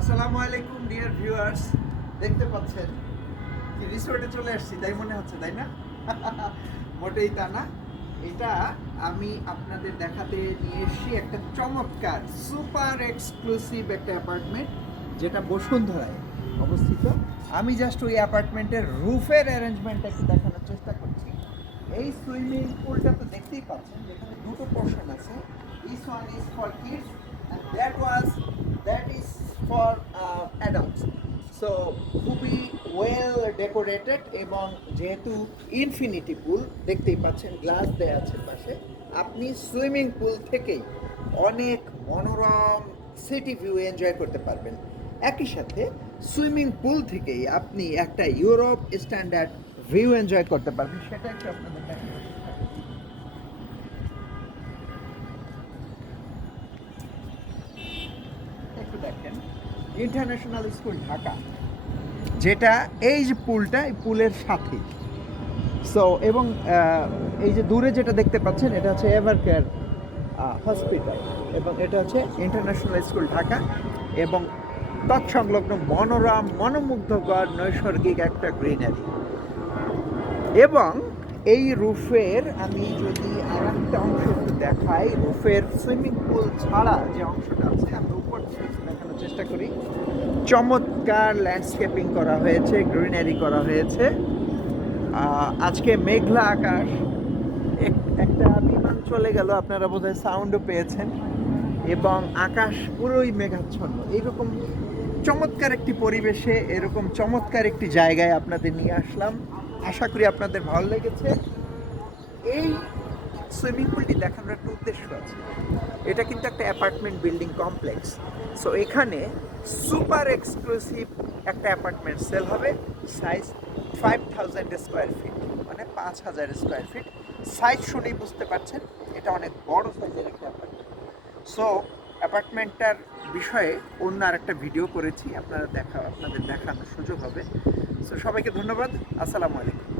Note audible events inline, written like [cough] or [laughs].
আসসালামু আলাইকুম dear viewers দেখতে পাচ্ছেন, কি রিসোর্টে চলে আসছি, তাই মনে হচ্ছে, তাই না? [laughs] মোটেই তা না। এটা আমি আপনাদের দেখাতে নিয়ে এসেছি একটা চমৎকার সুপার এক্সক্লুসিভ একটা অ্যাপার্টমেন্ট যেটা বসুন্ধরায় অবস্থিত। আমি জাস্ট ওই অ্যাপার্টমেন্টের রুফের অ্যারেঞ্জমেন্টটা একটু দেখানোর চেষ্টা করছি। এই সুইমিং পুলটা তো দেখতেই পাচ্ছেন, যেখানে দুটো পোর্শন আছে। This one is for kids and that was that is for uh, adults. So খুবই ওয়েল ডেকোরেটেড এবং যেহেতু ইনফিনিটি পুল দেখতেই পাচ্ছেন গ্লাস দেয়া আছে পাশে আপনি সুইমিং পুল থেকেই অনেক মনোরম সিটি ভিউ এনজয় করতে পারবেন। একই সাথে সুইমিং পুল থেকেই আপনি একটা ইউরোপ স্ট্যান্ডার্ড ভিউ এনজয় করতে পারবেন। সেটা একটু আপনাদের ইন্টারন্যাশনাল স্কুল ঢাকা যেটা এই যে পুলটা, এই পুলের সাথে। সো এবং এই যে দূরে যেটা দেখতে পাচ্ছেন, এটা হচ্ছে এভার কেয়ার হসপিটাল এবং এটা হচ্ছে ইন্টারন্যাশনাল স্কুল ঢাকা এবং তৎসংলগ্ন মনোরম, মনোমুগ্ধকর, নৈসর্গিক একটা গ্রিনারি। এবং এই রুফের, আমি যদি আর একটা অংশ দেখাই, রুফের সুইমিং পুল ছাড়া যে অংশটা আছে চেষ্টা করি। চমৎকার ল্যান্ডস্কেপিং করা হয়েছে গ্রিনারি করা হয়েছে। আজকে মেঘলা আকাশ। এক- একটা বিমান চলে গেল, আপনারা বোধহয় সাউন্ডও পেয়েছেন। এবং আকাশ পুরোই মেঘাচ্ছন্ন। এইরকম চমৎকার একটি পরিবেশে, এরকম চমৎকার একটি জায়গায় আপনাদের নিয়ে আসলাম। আশা করি আপনাদের ভালো লেগেছে। এই সুইমিং পুলটি দেখানোর একটা উদ্দেশ্য আছে। এটা কিন্তু একটা অ্যাপার্টমেন্ট বিল্ডিং কমপ্লেক্স। সো এখানে সুপার এক্সক্লুসিভ একটা অ্যাপার্টমেন্ট সেল হবে। Size five thousand square feet মানে পাঁচ হাজার স্কোয়ার ফিট সাইজ শুনেই বুঝতে পারছেন, এটা অনেক বড় সাইজের একটা অ্যাপার্টমেন্ট। সো অ্যাপার্টমেন্টটার বিষয়ে অন্য আরেকটা ভিডিও করেছি, আপনারা দেখা, আপনাদের দেখানোর সুযোগ হবে। সো সবাইকে ধন্যবাদ, আসসালামু আলাইকুম।